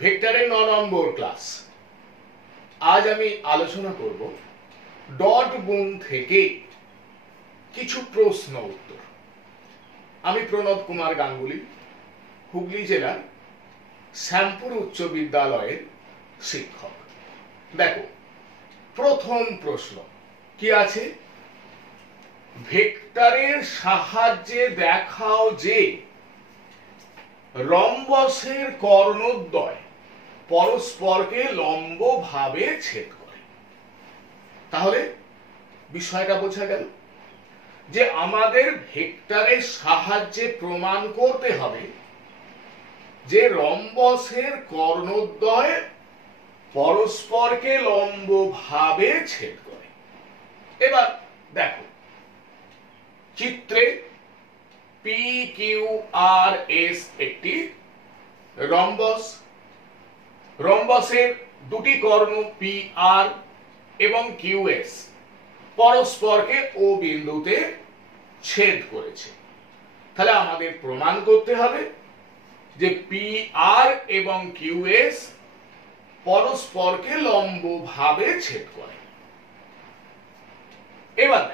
ভেক্টরের 9 নম্বর ক্লাস। আজ আমি আলোচনা করব ডট গুণ থেকে কিছু প্রশ্ন উত্তর। আমি প্রণব কুমার গাঙ্গুলি, হুগলি জেলার শ্যামপুর উচ্চ বিদ্যালয়ের শিক্ষক। দেখো, প্রথম প্রশ্ন কি আছে? ভেক্টরের সাহায্যে দেখাও যে রম্বসের কর্ণদ্বয় পরস্পরকে লম্বভাবে ছেদ করে। তাহলে বিষয়টা বোঝা গেল যে আমাদের ভেক্টরের সাহায্যে প্রমাণ করতে হবে যে রম্বসের কর্ণদ্বয় পরস্পরকে লম্বভাবে ছেদ করে। এবার দেখো, চিত্রে পি কিউ আর এস একটি রম্বস। রম্বসের দুটি কর্ণ পি আর এবং কিউ এস পরস্পরকে ও বিন্দুতে ছেদ করেছে। তাহলে আমাদের প্রমাণ করতে হবে যে পি আর এবং কিউ এস পরস্পরকে লম্বভাবে ছেদ করে। এবার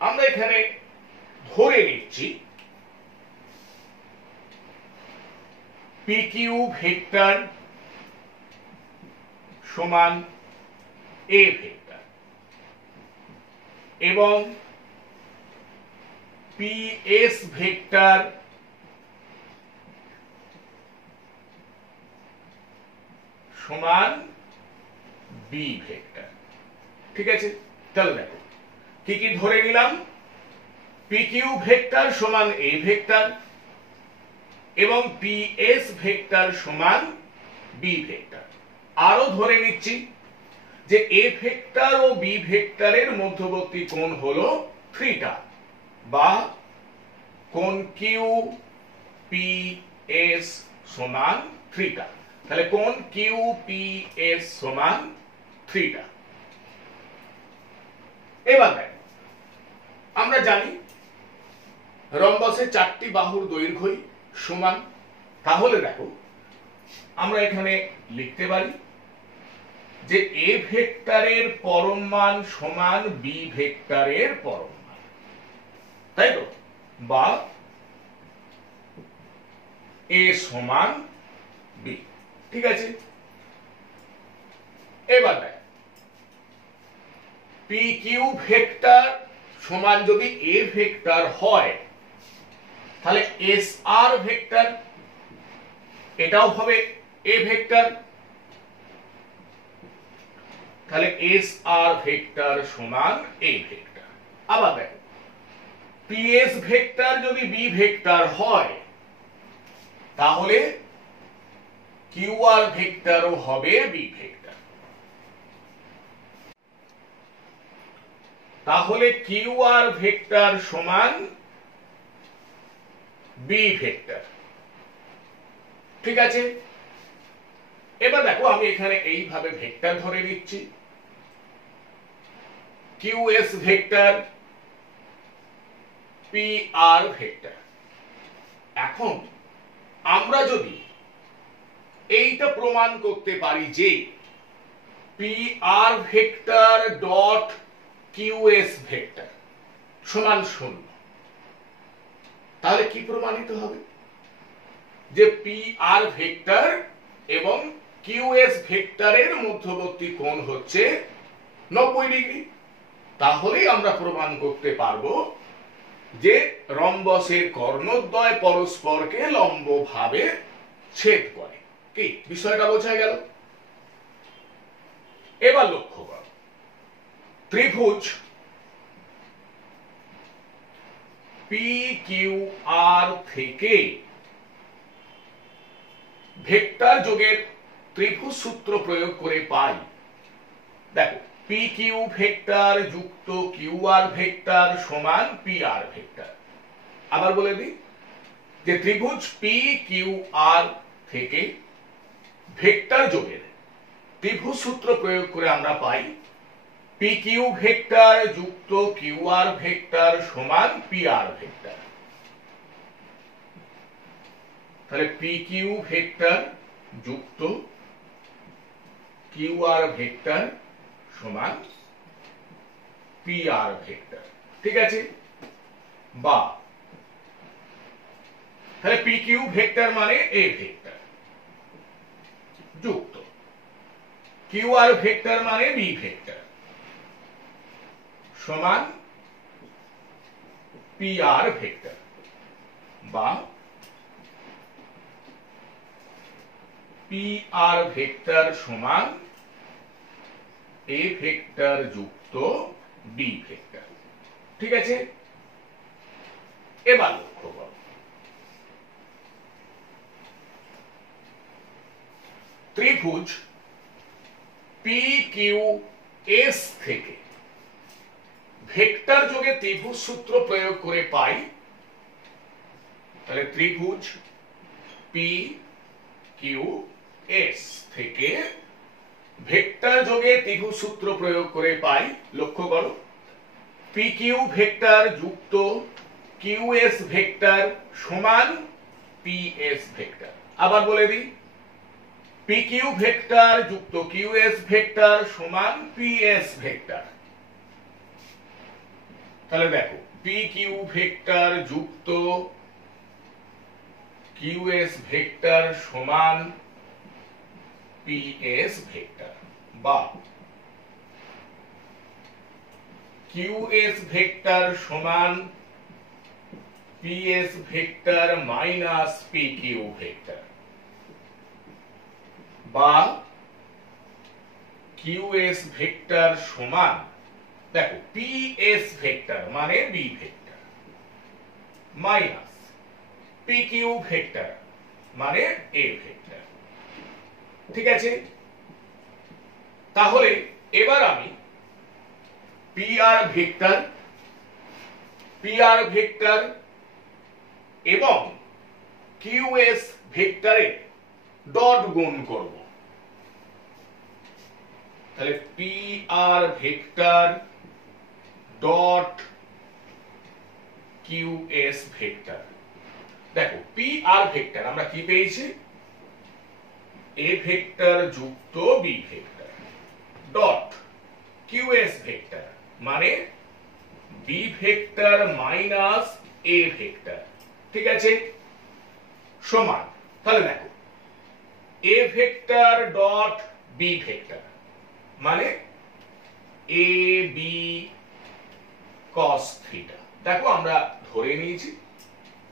আমরা এখানে ধরে নিচ্ছি পি কিউ ভেক্টর সমান এ ভেক্টর এবং পি এস ভেক্টর সমান বি ভেক্টর। ঠিক আছে, তাহলে দেখো কি কি ধরে নিলাম। পি কিউ ভেক্টর সমান এ ভেক্টর এবং পি এস ভেক্টর সমান বি ভেক্টর। আরো ধরে নিচ্ছি যে এ ভেক্টর ও বি ভেক্টরের মধ্যবর্তী কোণ হলো থিটা বা কোণ কিউ পি এস সমান থিটা। তাহলে কোণ কিউ পি এস সমান থিটা। এবার আমরা জানি রম্বসের চারটি বাহুর দৈর্ঘ্যই সমান। তাহলে দেখো, আমরা এখানে লিখতে পারি যে এ ভেক্টরের পরম মান সমান বি ভেক্টরের পরম মান, তাই তো? বা এ সমান বি। ঠিক আছে, এবার দেখ, পি কিউ ভেক্টর সমান যদি এ ভেক্টর হয় তাহলে এস আর ভেক্টর এটাও হবে এ ভেক্টর। তাহলে এস আর ভেক্টর সমান এ ভেক্টর। আবার দেখো, পি এস ভেক্টর যদি বি ভেক্টর হয় তাহলে কিউ আর ভেক্টরও হবে বি ভেক্টর। তাহলে কিউ আর ভেক্টর সমান বি ভেক্টর। ঠিক আছে, এবার দেখো আমি এখানে এইভাবে ভেক্টর ধরে নিচ্ছি Q S vector P R vector. এখন আমরা যদি এইটা প্রমাণ করতে পারি যে P R vector dot Q S vector সমান 0, তাহলে কি প্রমাণিত হবে? যে পি আর ভেক্টর এবং কিউ এস ভেক্টরের মধ্যবর্তী কোণ হচ্ছে 90 ডিগ্রি। তাহলেই আমরা প্রমাণ করতে পারবো যে রম্বসের কর্ণদ্বয় পরস্পরকে লম্বভাবে ছেদ করে। কি বিষয়টা বোঝা গেল? এবার লক্ষ্য করো, ত্রিভুজ পি কিউ আর থেকে ভেক্টর যোগের ত্রিভুজ সূত্র প্রয়োগ করে পাই। দেখো, পি কিউ ভেক্টর যুক্ত কিউ আর ভেক্টর সমান পি আর ভেক্টর। আবার বলে দিই যে ত্রিভুজ পি কিউ আর থেকে ভেক্টর যোগের ত্রিভুজ সূত্র প্রয়োগ করে আমরা পাই পি কিউ ভেক্টর যুক্ত কিউ আর ভেক্টর সমান পি আর ভেক্টর। তাহলে পি কিউ ভেক্টর যুক্ত QR ভেক্টর সমান PR ভেক্টর। ঠিক আছে, বা তাহলে PQ ভেক্টর মানে A ভেক্টর যুক্ত QR ভেক্টর মানে B ভেক্টর সমান PR ভেক্টর, বা PR ভেক্টর সমান A ভেক্টর যুক্ত B ভেক্টর। ঠিক আছে, এবার লক্ষ্য করো ত্রিভুজ PQS থেকে ভেক্টর যোগে ত্রিভুজ সূত্র প্রয়োগ করে পাই, তাহলে ত্রিভুজ PQS থেকে ভেক্টর যোগে ত্রিভুজ সূত্র প্রয়োগ করে পাই। লক্ষ্য করো PQ ভেক্টর যুক্ত QS ভেক্টর সমান PS ভেক্টর। আবার বলে দিই, PQ ভেক্টর যুক্ত QS ভেক্টর সমান PS ভেক্টর। তাহলে দেখো PQ ভেক্টর যুক্ত QS ভেক্টর সমান PS ভেক্টর, বা QS ভেক্টর সমান PS vector minus PQ vector, বা QS ভেক্টর সমান দেখো PS ভেক্টর মানে B vector minus PQ vector মানে A ভেক্টর। ঠিক আছে, তাহলে এবার আমি PR ভেক্টর এবং QS ভেক্টরের ডট গুণ করব। তাহলে PR vector dot QS vector. দেখো PR ভেক্টর আমরা কি পেয়েছি, A ভেক্টর যুক্ত B vector dot QS vector মানে B vector minus A vector. ঠিক আছে, সমান তাহলে দেখো A vector dot B vector মানে AB cos থিটা। দেখো আমরা ধরে নিয়েছি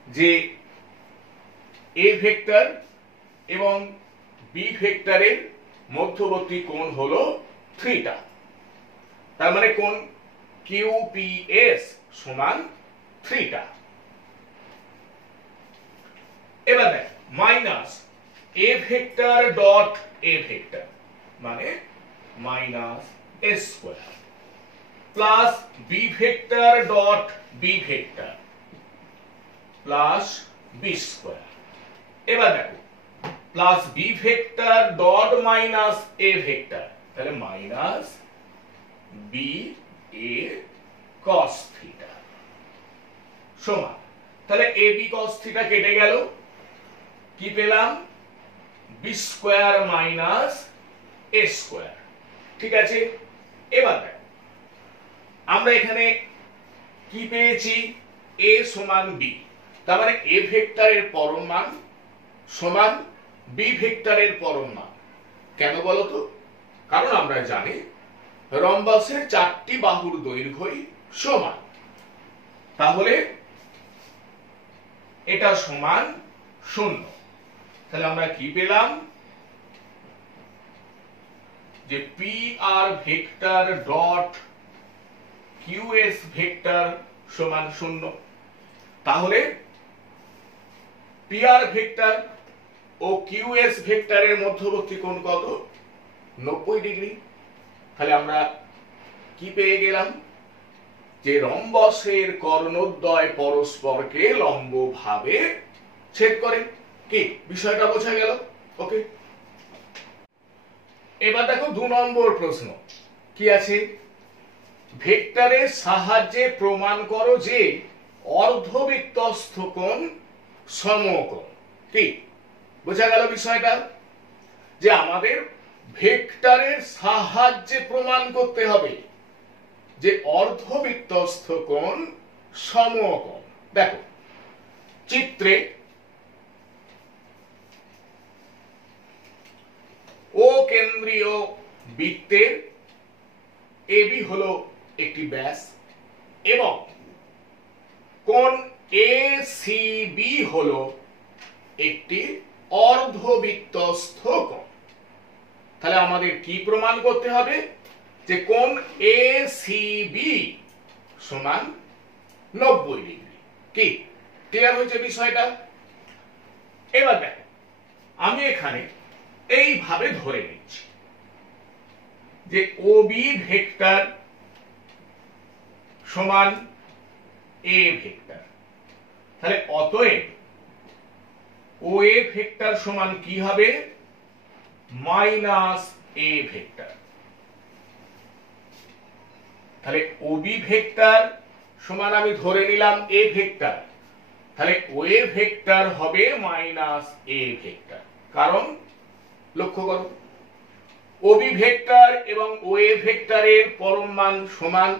যে A ভেক্টর এবং B ভেক্টরের মধ্যবর্তী কোণ হলো থিটা, তার মানে কোণ QPS সমান থিটা। এবার দেখ minus A vector dot A vector মানে minus A square plus B vector dot B vector plus B square. এবার দেখো plus B vector dot minus A vector তাহলে মাইনাস BA cos থিটা সমান তাহলে AB cos theta কেটে গেল, কি পেলাম B square minus A square. ঠিক আছে, এবার দেখো আমরা এখানে কি পেয়েছি, A সমান B, তার মানে A ভেক্টরের পরম মান সমান B ভেক্টরের পরম মান। কেন বলতো, কারণ আমরা জানি রম্বাসের চারটি বাহুর দৈর্ঘ্যই সমান, তাহলে এটা সমান 0। তাহলে আমরা কি পেলাম যে PR vector dot QS vector সমান 0। তাহলে PR ভেক্টর ও QS ভেক্টরের মধ্যবর্তী কোণ কত, 90 ডিগ্রি। তাহলে আমরা কি পেয়ে গেলাম যে রম্বসের কর্ণদ্বয় পরস্পরকে লম্বভাবে ছেদ করে। কি বিষয়টা বোঝা গেল? ওকে, এবার দেখো 2 নম্বর প্রশ্ন কি আছে, ভেক্টরের সাহায্যে প্রমাণ করো যে অর্ধবৃত্তস্থ কোণ সমকোণ। কি বোঝা গেল বিষয়টা? যে আমাদের ভেক্টরের সাহায্যে প্রমাণ করতে হবে যে অর্ধবৃত্তস্থ কোণ সমকোণ। দেখো চিত্রে ও কেন্দ্রীয় বৃত্তের এবি হলো একটি ব্যাস এবং কোণ এসিবি হলো একটি অর্ধবৃত্তস্থ কোণ। তাহলে আমাদের কি প্রমাণ করতে হবে যে কোণ এসিবি সমান 90 ডিগ্রি। কি ক্লিয়ার হয়েছে বিষয়টা? এবার দেখো আমি এখানে এইভাবে ধরে নিচ্ছি যে ওবি ভেক্টর সমান এ ভেক্টর। তাহলে অতএব ও এ ভেক্টর সমান কি হবে? Minus A vector. তাহলে ওবি ভেক্টর সমান আমি ধরে নিলাম এ ভেক্টর, তাহলে ও এ ভেক্টর হবে মাইনাস এ ভেক্টর। কারণ লক্ষ্য করো ওবি ভেক্টর এবং ও এ ভেক্টরের পরম মান সমান,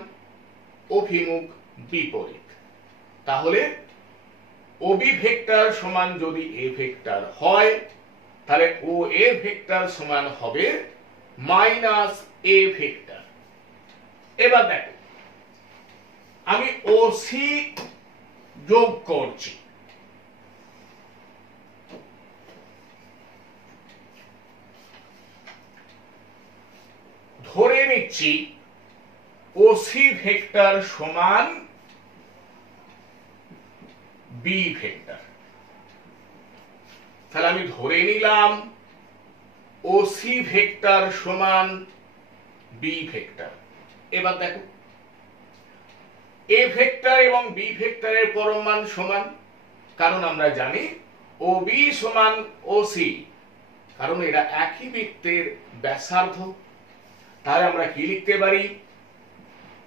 অভিমুখ বিপরীত। তাহলে ওবি ভেক্টর সমান যদি এ ভেক্টর হয় তাহলে ও এ ভেক্টর সমান হবে মাইনাস এ ভেক্টর। এবার দেখো আমি ওসি যোগ করছি। ধরে নিচ্ছি ওসি ভেক্টর সমান বি ভেক্টর। তাহলে আমি ধরে নিলাম ওসি ভেক্টর সমান বি ভেক্টর। এবার দেখো এ ভেক্টর এবং বি ভেক্টরের পরম মান সমান, কারণ আমরা জানি ও বি সমান ওসি, কারণ এরা একই বৃত্তের ব্যাসার্ধ। তাহলে আমরা কি লিখতে পারি?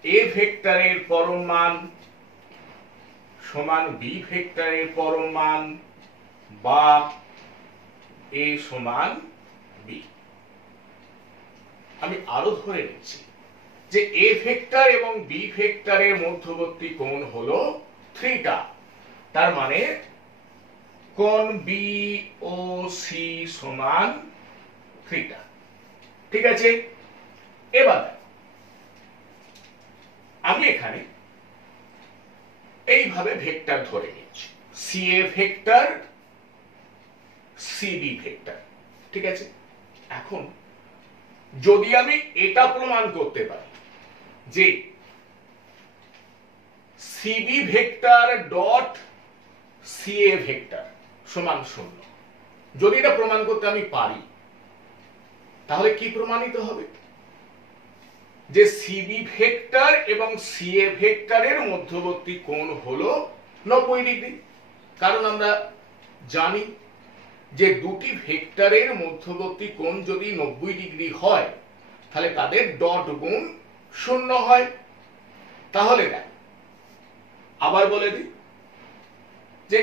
এ ভেক্টরের পরম মান সমান বি ভেক্টরের পরম মান বা এ সমান বি। আমি আরো ধরে নিচ্ছি যে এ ভেক্টর এবং বি ভেক্টরের মধ্যবর্তী কোণ হলো থিটা। তার মানে কোণ বি ও সি সমান থিটা। ঠিক আছে? এবার আমি এখানে এইভাবে ভেক্টর ধরে নিচ্ছি, C A vector CB vector. ঠিক আছে? এখন যদি আমি এটা প্রমাণ করতে পারি যে CB vector dot CA vector সমান 0, যদি এটা প্রমাণ করতে আমি পারি তাহলে কি প্রমাণিত হবে? যে সিবি ভেক্টর এবং সিএ ভেক্টরের মধ্যবর্তী কোণ হলো 90 ডিগ্রি। কারণ আমরা জানি যে দুটি ভেক্টরের মধ্যবর্তী কোণ যদি 90 ডিগ্রি হয় তাহলে তাদের ডট গুণ 0 হয়। তাহলে দেখ আবার বলে দিই যে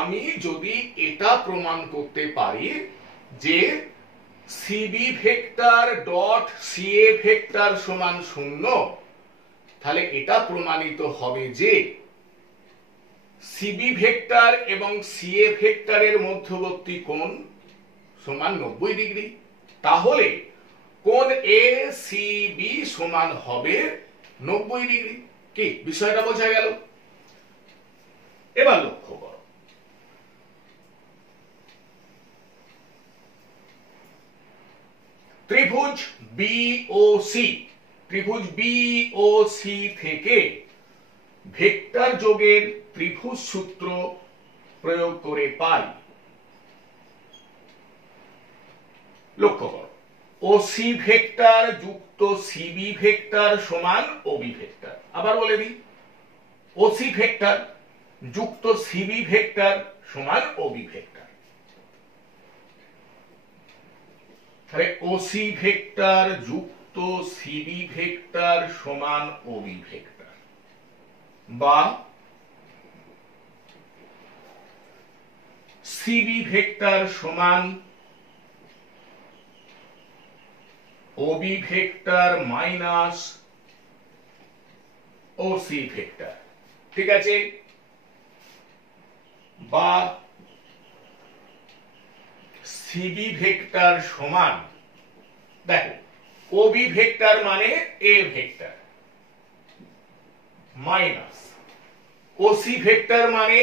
আমি যদি এটা প্রমাণ করতে পারি যে CB vector dot CA vector সমান 0, তাহলে এটা প্রমাণিত হবে যে সিবি ভেক্টর এবং সিএ ভেক্টরের মধ্যবর্তী কোণ সমান 90 ডিগ্রি। তাহলে কোণ এ সি বি সমান হবে 90 ডিগ্রি। কি বিষয়টা বোঝা গেল? এবার লক্ষ্য করো ত্রিভুজ বিওসি, ত্রিভুজ বিওসি থেকে ভেক্টর যোগের ত্রিভুজ সূত্র প্রয়োগ করে পাই। লক্ষ্য করো ওসি ভেক্টর যুক্ত সিবি ভেক্টর সমান ওবি ভেক্টর। আবার বলে দিই ওসি ভেক্টর যুক্ত সিবি ভেক্টর সমান ওবি ভেক্টর। তাহলে ওসি ভেক্টর যুক্ত সিবি ভেক্টর সমান ওবি ভেক্টর বা সিবি ভেক্টর সমান OB vector minus OC vector, ঠিক আছে, বা সিবি ভেক্টর সমান, দেখো ওবি ভেক্টর মানে A vector minus OC vector মানে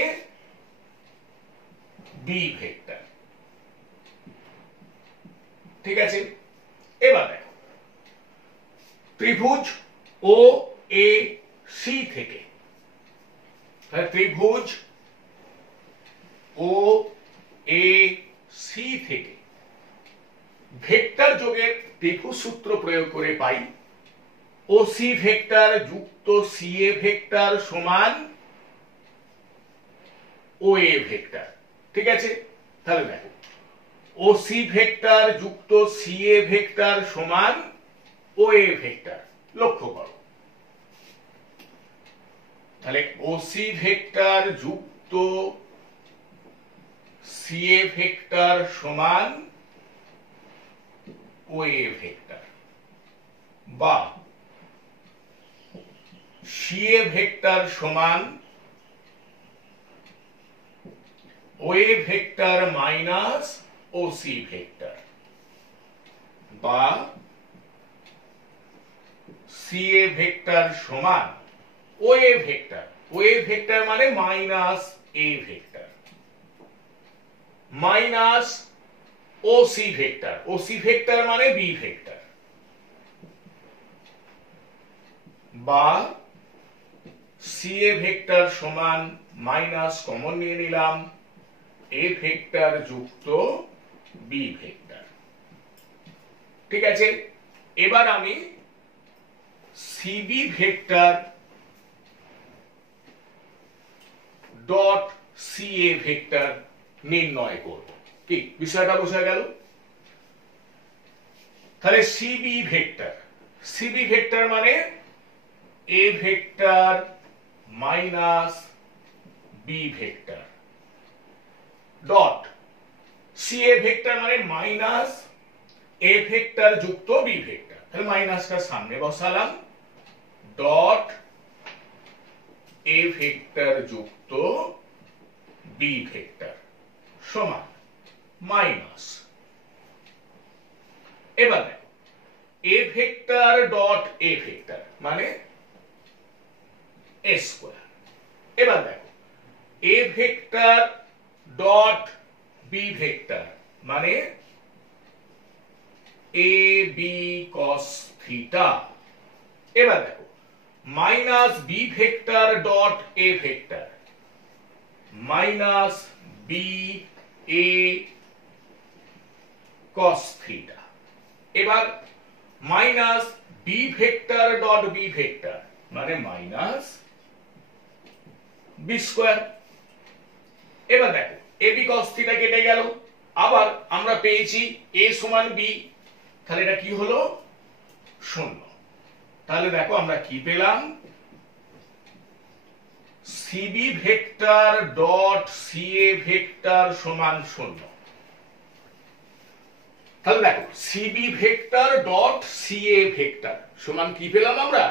বি ভেক্টর, ঠিক আছে। এবার দেখো ত্রিভুজ ও এ সি থেকে, ত্রিভুজ ও এ সি থেকে ভেক্টর যোগের ত্রিভুজ সূত্র প্রয়োগ করে পাই ওসি ভেক্টর যুক্ত সিএ ভেক্টর সমান ও এ ভেক্টর, ঠিক আছে। তাহলে দেখো ওসি ভেক্টর যুক্ত সিএ ভেক্টর সমান ও এ ভেক্টর, লক্ষ্য করো তাহলে ওসি ভেক্টর যুক্ত সিএ ভেক্টর সমান ও এ ভেক্টর, বা সিএ ভেক্টর সমান O A vector minus OC vector, বা সিএ ভেক্টর সমান O A vector, O A vector মানে minus A vector minus OC vector, OC vector মানে B vector, বা CA vector সমান minus common নিয়ে নিলাম এ ভেক্টর যুক্ত বি ভেক্টর, ঠিক আছে। এবার আমি CB vector dot CA vector নির্ণয় করব, কি বিষয়টা বোঝা গেল? তাহলে সিবি ভেক্টর, সিবি ভেক্টর মানে A vector minus B vector dot CA vector মানে মাইনাস এ ভেক্টর যুক্ত বি ভেক্টর, তাহলে মাইনাসটা সামনে বসালাম, ডট এ ভেক্টর যুক্ত বি ভেক্টর সমান মাইনাস, এবার দেখো A vector dot A vector মানে এ স্কয়ার, এবার দেখো A vector dot B vector মানে এ বি কস থিটা, এবার দেখো minus B vector dot A vector minus B A cos theta, এবার minus B vector dot B vector মানে minus B square, এবার দেখো এ B cos theta কেটে গেল, আবার আমরা পেয়েছি এ সমান বি, তাহলে এটা কি হলো শূন্য, তাহলে দেখো আমরা কি পেলাম CB vector dot CA vector সমান শূন্য, তাহলে দেখো CB vector dot CA vector সমান কি পেলাম আমরা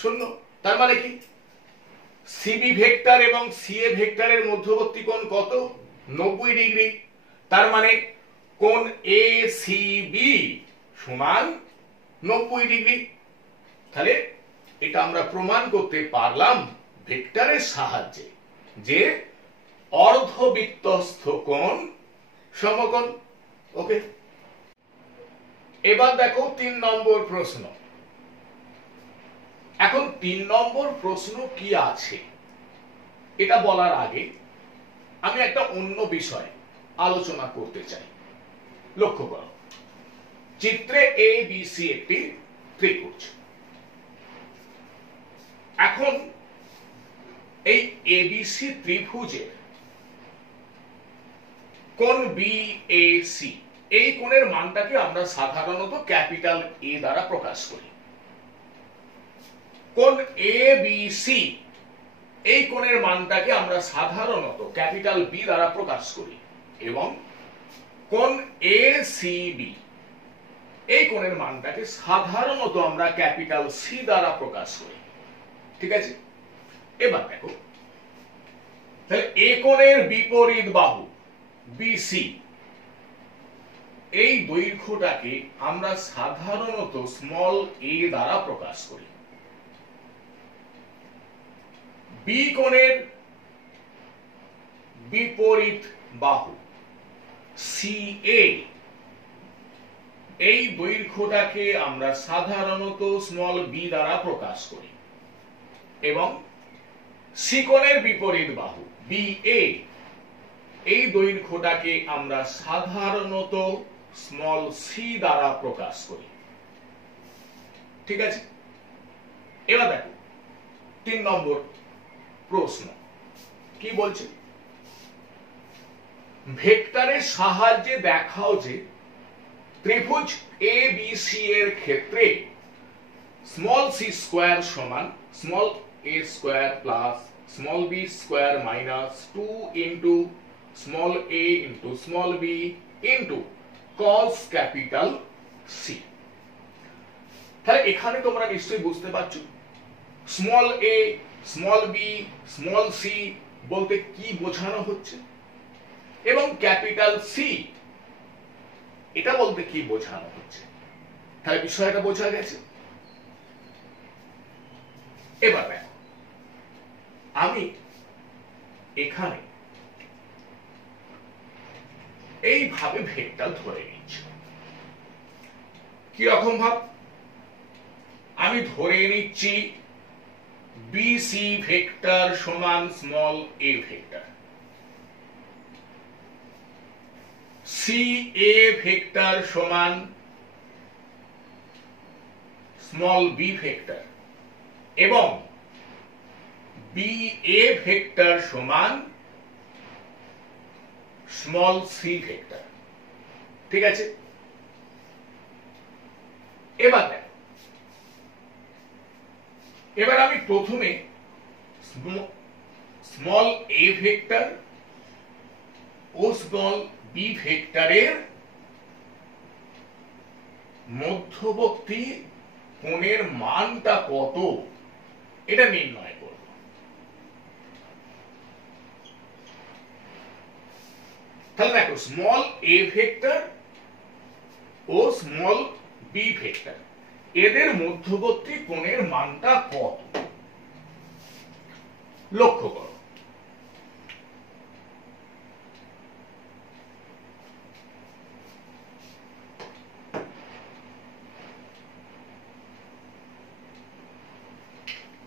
শূন্য, তার মানে কি সিবি ভেক্টর এবং সিএ ভেক্টরের মধ্যবর্তী কোণ কত 90 ডিগ্রি, তার মানে কোণ এ সি বি সমান 90 ডিগ্রি, তাহলে এটা আমরা প্রমাণ করতে পারলাম ভেক্টরের সাহায্যে যে অর্ধবৃত্তস্থ কোণ সমকোণ। ওকে, এবার দেখো 3 নম্বর প্রশ্ন। এখন 3 নম্বর প্রশ্ন কি আছে এটা বলার আগে আমি একটা অন্য বিষয় আলোচনা করতে চাই। লক্ষ্য করো, চিত্রে এ বি সি একটি ত্রিভুজ। এখন এই এবিসি ত্রিভুজের কোণ বিএসি, এই কোণের মানটাকে আমরা সাধারণত ক্যাপিটাল এ দ্বারা প্রকাশ করি। কোণ এবিসি, এই কোণের মানটাকে আমরা সাধারণত ক্যাপিটাল বি দ্বারা প্রকাশ করি, এবং কোণ এসিবি, এই কোণের মানটাকে সাধারণত আমরা ক্যাপিটাল সি দ্বারা প্রকাশ করি। ঠিক আছে, এবার দেখো তাহলে এ কোণের বিপরীত বাহু বিসি, এই দৈর্ঘ্যটাকে আমরা সাধারণত স্মল এ দ্বারা প্রকাশ করি। বি কোণের বিপরীত বাহু সিএ, এই দৈর্ঘ্যটাকে আমরা সাধারণত স্মল বি দ্বারা প্রকাশ করি এবং সি কোণের বিপরীত বাহু বিএ, এই দৈর্ঘ্যটাকে আমরা সাধারণত স্মল সি দ্বারা প্রকাশ করি। ঠিক আছে, এবার দেখো 3 নম্বর প্রশ্ন কি বলছে, ভেক্টরের সাহায্যে দেখাও যে ত্রিভুজ এ বি সি এর ক্ষেত্রে স্মল সি স্কয়ার সমান small A square plus small B square minus 2 into small A into small B into cos capital C. তাহলে এখানে তোমরা নিশ্চয়ই বুঝতে পারছো small A small B small C বলতে কি বোঝানো হচ্ছে এবং ক্যাপিটাল সি এটা বলতে কি বোঝানো হচ্ছে। তাহলে বিষয়টা বোঝা গেছে। এবার দেখো আমি এখানে এইভাবে ভেক্টর ধরে নিচ্ছি। কি রকম ভাব, আমি ধরে নিচ্ছি বিসি ভেক্টর সমান small A vector, C A vector সমান স্মল বি ভেক্টর এবং বি এ ভেক্টর সমান স্মল সি ভেক্টর। ঠিক আছে, এবার আমি প্রথমে স্মল এ ভেক্টর ও স্মল বি ভেক্টরের মধ্যবর্তী কোণের মানটা কত এটা নির্ণয় করব। তাহলে দেখো স্মল এ ভেক্টর ও স্মল বি ভেক্টর এদের মধ্যবর্তী কোণের মানটা কত লক্ষ্য করো।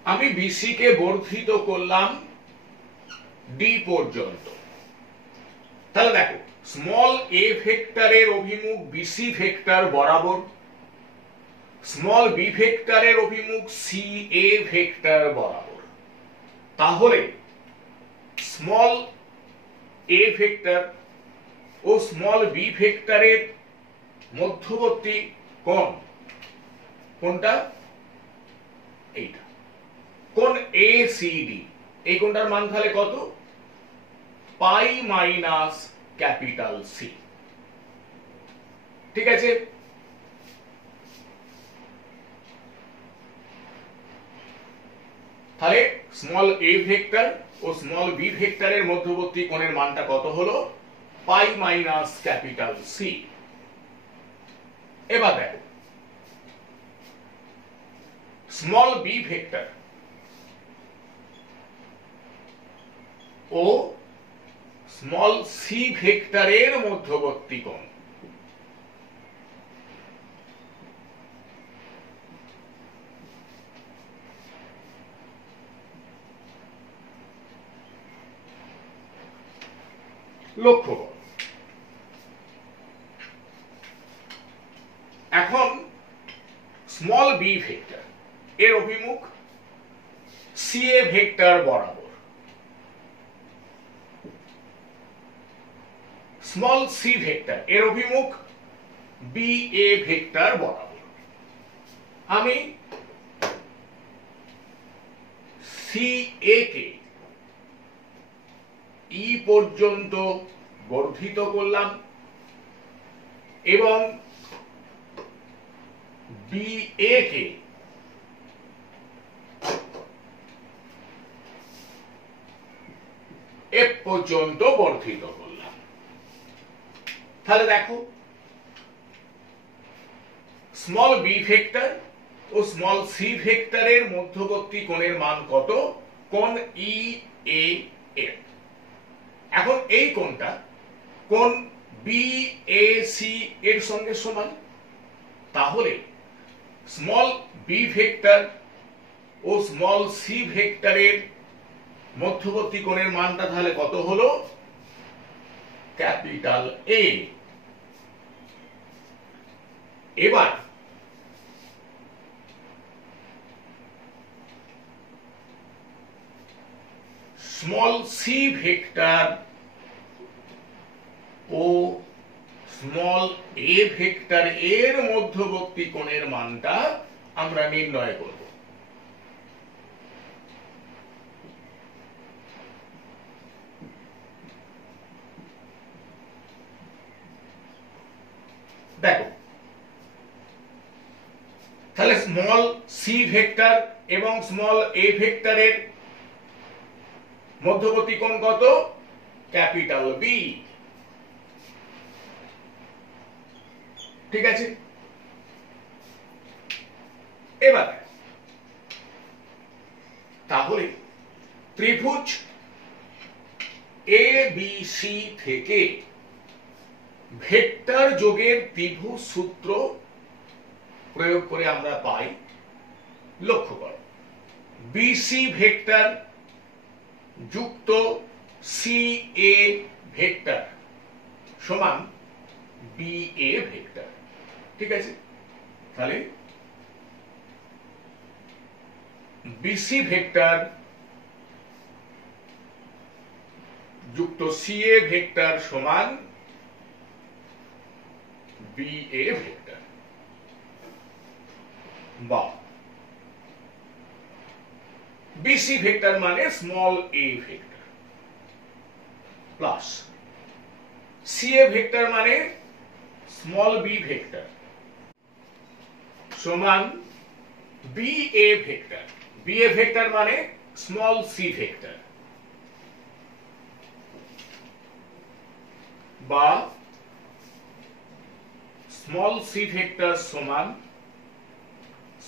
আমি বিসি কে বর্ধিত করলাম ডি পর্যন্ত। তাহলে দেখো স্মল এ ভেক্টরের অভিমুখ বিসি ভেক্টর বরাবর, স্মল বি ভেক্টরের অভিমুখ সি এ ভেক্টর বরাবর। তাহলে স্মল এ ভেক্টর ও স্মল বি ভেক্টরের মধ্যবর্তী কোণ কোনটা? এইটা কোণ এসিডি। এই কোণটার মান তাহলে কত? Pi minus capital C. ঠিক আছে, তাহলে স্মল এ ভেক্টর ও স্মল বি ভেক্টরের মধ্যবর্তী কোণের মানটা কত হলো? Pi minus capital C. এবার দেখো স্মল বি ভেক্টর ও স্মল সি ভেক্টরের মধ্যবর্তী কোণ লক্ষ্য করো। এখন স্মল বি ভেক্টর এর অভিমুখ সি এ ভেক্টর বরাবর, স্মল সি ভেক্টর এর অভিমুখ বি এ ভেক্টর বরাবর। আমি সি এ কে ই পর্যন্ত বর্ধিত করলাম এবং বি এ কে এফ পর্যন্ত বর্ধিত করলাম। তাহলে দেখো স্মল বি ভেক্টর ও স্মল সি ভেক্টরের মধ্যবর্তী কোণের মান কত? কোণ ই এ এফ। এখন এই কোণটা কোণ বি এ সি এর সঙ্গে সমান। তাহলে স্মল বি ভেক্টর ও স্মল সি ভেক্টরের মধ্যবর্তী কোণের মানটা তাহলে কত হলো? Capital A. এবার স্মল সি ভেক্টর ও স্মল এ ভেক্টর এর মধ্যবর্তী কোণের মানটা আমরা নির্ণয় করব। দেখো তাহলে স্মল সি ভেক্টর এবং স্মল এ ভেক্টরের মধ্যবর্তী কোণ কত? Capital B. ঠিক আছে, এবার তাহলে ত্রিভুজ এ বি সি থেকে ভেক্টর যোগের ত্রিভুজ সূত্র প্রয়োগ করে আমরা পাই, লক্ষ্য করো, বিসি ভেক্টর যুক্ত সি এ ভেক্টর সমান বি এ ভেক্টর। ঠিক আছে, তাহলে বিসি ভেক্টর যুক্ত সি এ ভেক্টর সমান বি এ ভেক্টর, বা বিসি ভেক্টর মানে small A vector plus C A vector মানে স্মল বি ভেক্টর সমান B A vector. B A vector মানে স্মল সি ভেক্টর, বা স্মল সি ভেক্টর সমান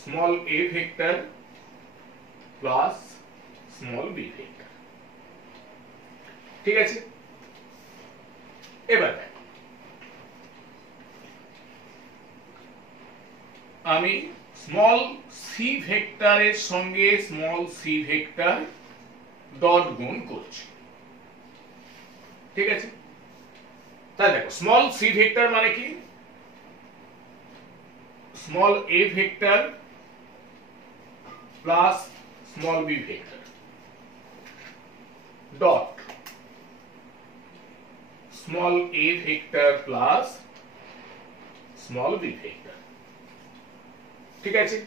small A vector plus small B vector. ঠিক আছে, এবার দেখো আমি স্মল সি ভেক্টরের সঙ্গে স্মল সি ভেক্টর ডট গুণ করছি। ঠিক আছে, তাহলে দেখো স্মল সি ভেক্টর মানে কি? Small A vector plus small B vector dot small A vector plus small B vector. ঠিক আছে,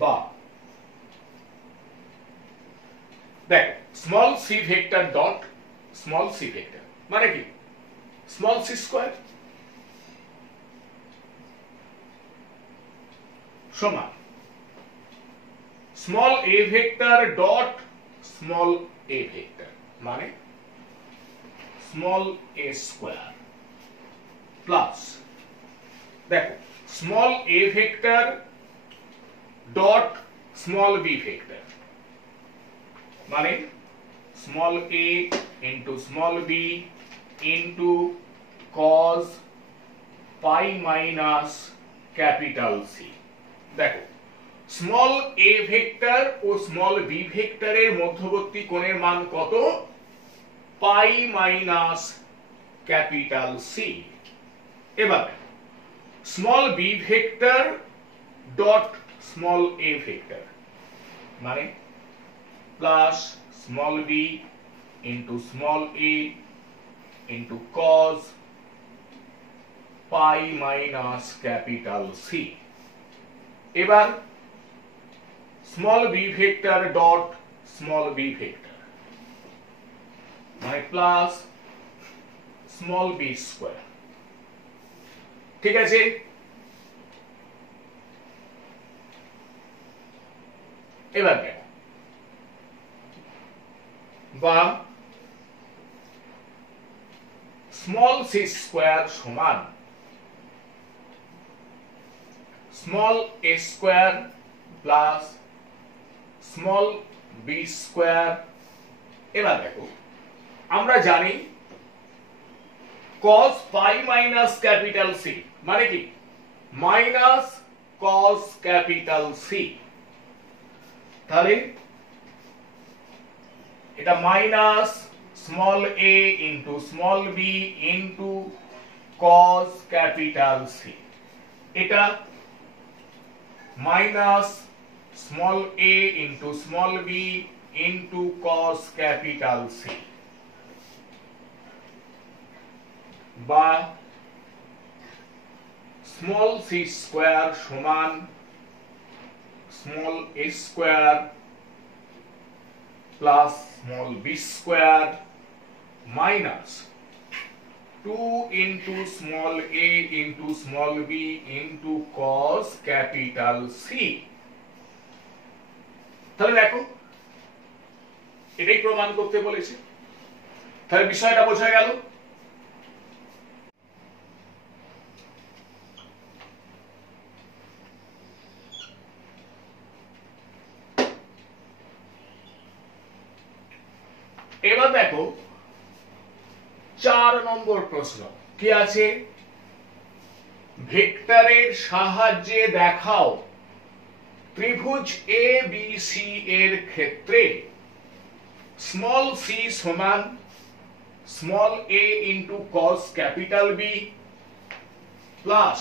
বা দেখো small C vector dot small C vector মানে কি? স্মল সি স্কোয়ার সমান small A vector dot small A vector মানে small A square plus দেখো small A vector dot small B vector মানে small A into small B into cos pi minus capital C. দেখো small A vector ও small B ভেক্টরের মধ্যবর্তী কোণের মান কত? Pi minus capital C. এবার small B vector dot small A vector মানে plus small B into small A into cos pi minus capital C. এবার small B vector dot small B vector মানে plus small B square. ঠিক আছে, এবার দেখো, বা small C square সমান small A square plus small B square. এবার দেখো, আমরা জানি cos পাই মাইনাস ক্যাপিটাল সি মানে কি মাইনাস cos ক্যাপিটাল সি, তাহলে এটা minus small A into small B into cos capital C, এটা minus small A into small B into cos capital C, বা স্মল সি স্কোয়ার সমান small A square plus small B square minus 2 into small A into small B into cos capital C. তাহলে দেখো, এটাই প্রমাণ করতে বলেছে, তাহলে বিষয়টা বোঝা গেল। এবার দেখো 4 নম্বর প্রশ্ন কি আছে, ভেক্টরের সাহায্যে দেখাও ত্রিভুজ এ বি সি এর ক্ষেত্রে স্মল সি সমান small A into cos capital B plus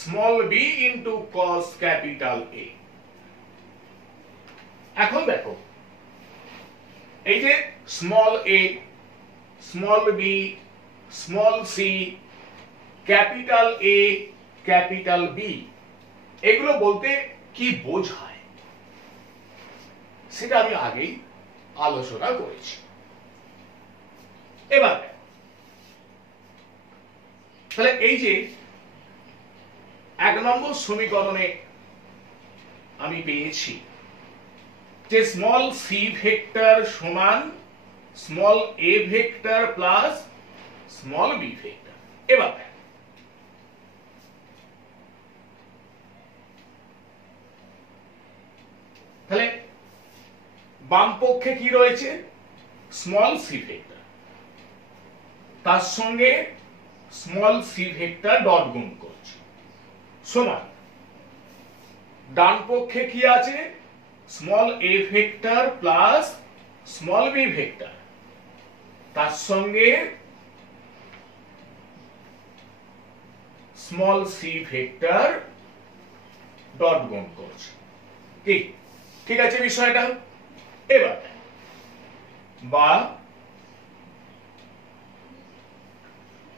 small B into cos capital A. এখন দেখো, এই যে small A small B small C capital A capital B, এগুলো বলতে কি বোঝায় সেটা আমি আগেই আলোচনা করেছি। এবার তাহলে এই যে 1 নম্বর সমীকরণে আমি পেয়েছি যে স্মল সি ভেক্টর সমান small A vector plus small B vector. এবার তাহলে বাম পক্ষে কি রয়েছে, স্মল সি ভেক্টর, তার সঙ্গে স্মল সি ভেক্টর ডট গুণ করছে, সমান ডান পক্ষে কি আছে, small A vector plus small B vector, তার সঙ্গে স্মল সি ভেক্টর ডট গুণ করছে। ঠিক আছে বিষয়টা। এবার বা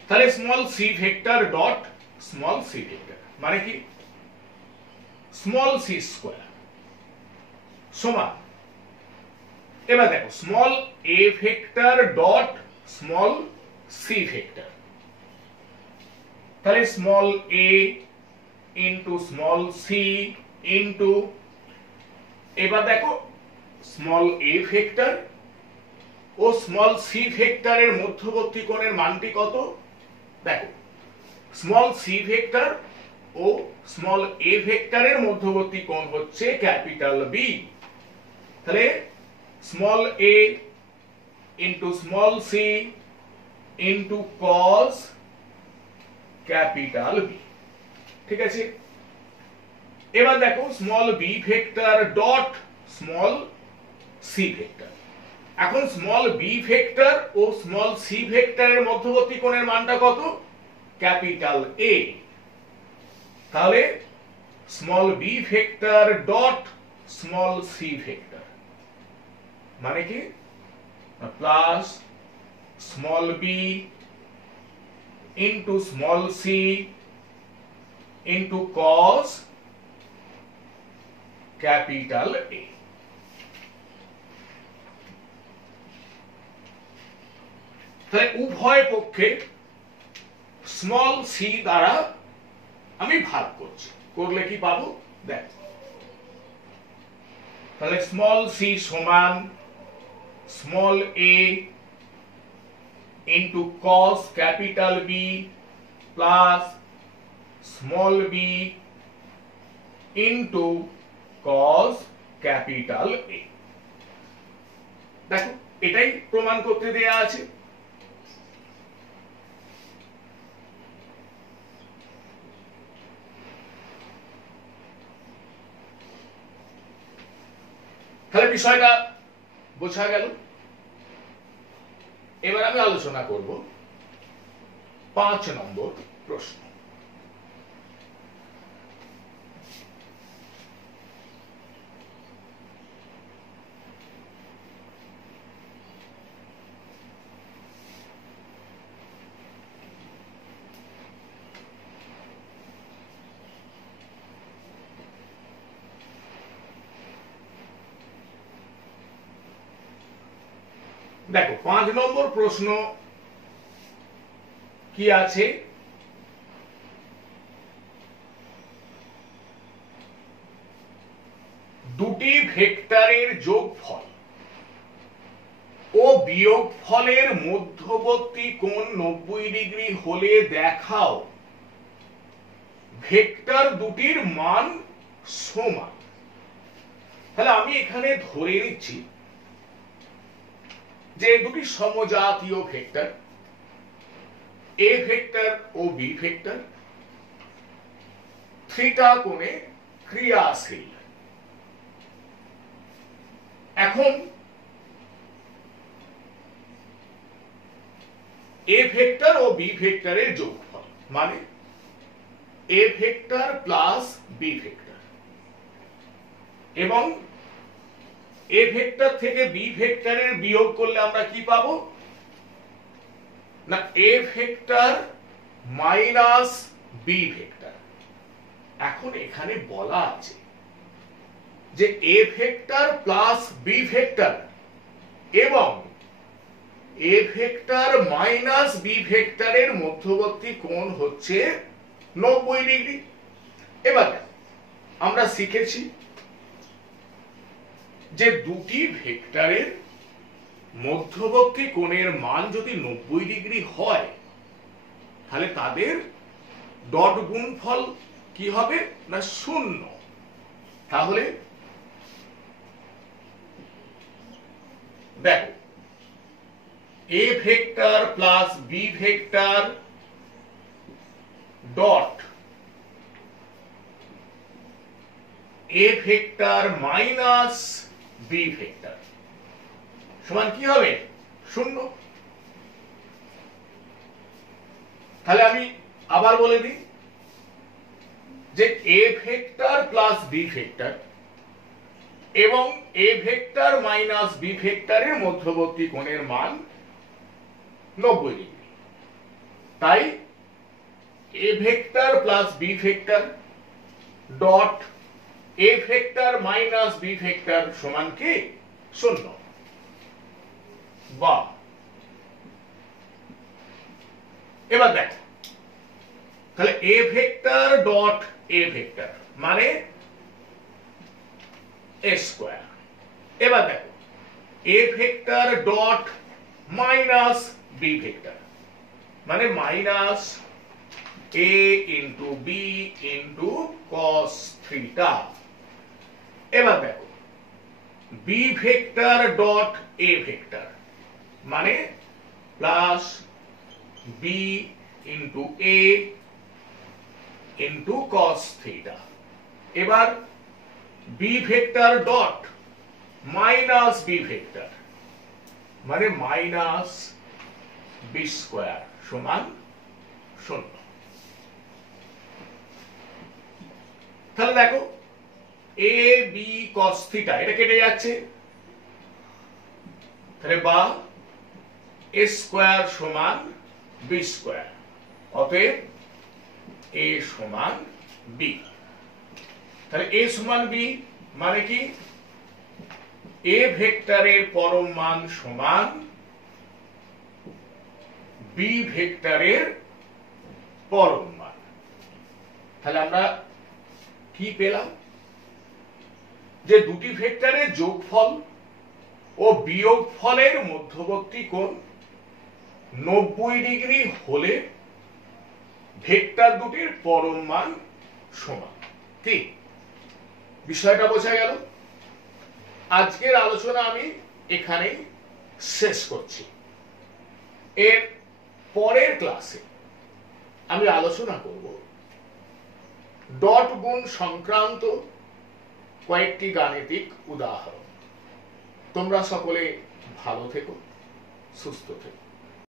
তাহলে small C vector dot small C vector মানে কি স্মল সি স্কোয়ার সমান, এবার দেখো small A vector dot small C vector, তাহলে small A into small C into, এবার দেখো স্মল এ ভেক্টর ও স্মল সি ভেক্টরের মধ্যবর্তী কোণের মানটি কত, দেখো স্মল সি ভেক্টর ও স্মল এ ভেক্টরের মধ্যবর্তী কোণ হচ্ছে ক্যাপিটাল বি, তাহলে small A into small C into cos capital B. ঠিক আছে, এবার দেখো small B vector dot small C vector, এখন স্মল বি ভেক্টর ও স্মল সি ভেক্টরের মধ্যবর্তী কোণের মানটা কত, ক্যাপিটাল এ, তাহলে small B vector dot small C vector মানে কি plus small B into small C into cos capital A. তাহলে উভয় পক্ষে স্মল সি দ্বারা আমি ভাগ করছি, করলে কি পাবো, দেখ তাহলে স্মল সি সমান small A into cos capital B plus small B into cos capital A. দেখো এটাই প্রমাণ করতে দেয়া আছে। তাহলে বিষয়টা বোঝা গেল। এবার আমি আলোচনা করব 5 নম্বর প্রশ্ন। দেখো 5 নম্বর প্রশ্ন কি আছে, দুটি ভেক্টরের যোগফল ও বিয়োগফলের মধ্যবর্তী কোণ 90 ডিগ্রি হলে দেখাও ভেক্টর দুটির মান সমান। তাহলে আমি এখানে ধরে নিচ্ছি যে দুটি সমজাতীয় ভেক্টর এ ভেক্টর ও বি ভেক্টর থিটা কোণে ক্রিয়াশীল। এখন এ ভেক্টর ও বি ভেক্টরের যোগফল মানে A vector plus B vector, এবং এ ভেক্টর থেকে বি ভেক্টরের বিয়োগ করলে আমরা কি পাবো না A vector minus B vector. এখন এখানে বলা আছে যে A vector plus B vector এবং এ ভেক্টর মাইনাস বি ভেক্টরের মধ্যবর্তী কোণ হচ্ছে 90 ডিগ্রি। এবার আমরা শিখেছি যে দুটি ভেক্টরের মধ্যবর্তী কোণের মান যদি 90 ডিগ্রি হয় তাহলে তাদের ডট গুণফল কি হবে না 0। তাহলে দেখো A vector plus B vector dot A vector minus B vector সমান কি হবে 0। তাহলে আমি আবার বলে দিই যে A vector plus B vector এবং এ ভেক্টর মাইনাস বি ভেক্টরের মধ্যবর্তী কোণের মান 90 ডিগ্রি। তাই A vector plus B vector dot A vector minus B vector সমান কি 0। বা এবার দেখো তাহলে A vector dot A vector মানে এ স্কয়ার। এবার দেখো A vector dot minus B vector মানে minus A into B into cos theta. এবার দেখো B vector dot A vector মানে plus B into A into cos theta. এবার B vector dot minus B vector মানে minus B square সমান 0। তাহলে দেখো এ B cos theta এটা কেটে যাচ্ছে, তাহলে বা এ স্কয়ার সমান বি স্কয়ার। অতএব এ সমান বি। তাহলে এ সমান বি মানে কি এ ভেক্টরের পরম মান সমান বি ভেক্টরের পরম মান। তাহলে আমরা কি পেলাম যে দুটি ভেক্টরের যোগফল ও বিয়োগফলের মধ্যবর্তী কোণ 90 ডিগ্রি হলে ভেক্টর দুটির পরম মান সমান। কি বিষয়টা বোঝা গেল? আজকের আলোচনা আমি এখানে শেষ করছি। এর পরের ক্লাসে আমি আলোচনা করব ডট গুণ সংক্রান্ত কয়েকটি গাণিতিক উদাহরণ। তোমরা সকলে ভালো থেকো, সুস্থ থেকো।